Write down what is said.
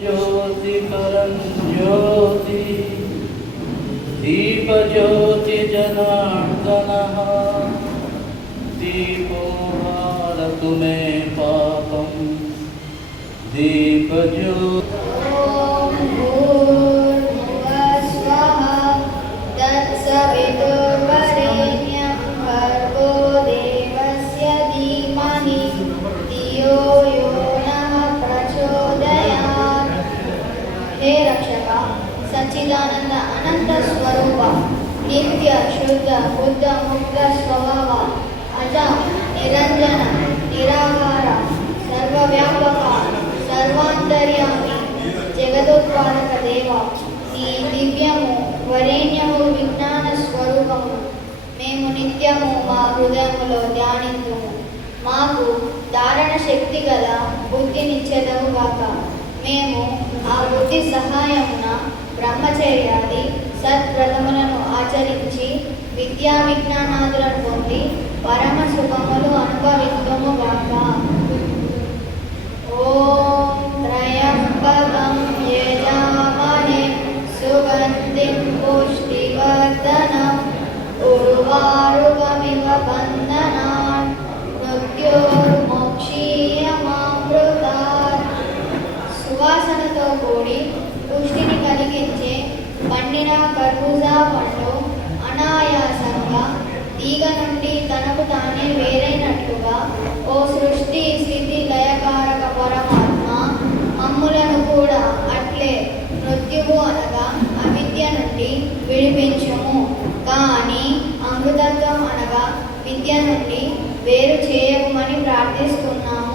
ज्योतिकरं ज्योति दीपज्योतिजनार्दनः दीपो भारतु मे पापं दीपज्योति ॐ సచ్చిదానంద అనంత స్వరూప నిత్య శుద్ధ బుద్ధ ముక్త స్వభావ అజ నిరంజన నిరాహార సర్వవ్యాపక సర్వాంతర్యామి జగదోత్పాదక దేవ నీ దివ్యము వరేణ్యము విజ్ఞాన స్వరూపము. మేము నిత్యము మా హృదయములో ధ్యానిందుము మాకు ధారణ శక్తి గల బుద్ధినిచ్చేదము కాక మేము ఆ బుద్ధి సహాయమున బ్రహ్మచర్యాది సత్ప్రథములను ఆచరించి విద్యా విజ్ఞానాదులను పొంది పరమ సుఖములు అనుభవించుము గాక. పండు అనాయాసంగా తీగ నుండి తనకు తానే వేరైనట్లుగా ఓ సృష్టి స్థితి లయకారక పరమాత్మ మమ్ములను కూడా అట్లే మృత్యువు అనగా అవిద్య నుండి విడిపించము. కానీ అమృతత్వం అనగా విద్య నుండి వేరు చేయమని ప్రార్థిస్తున్నాము.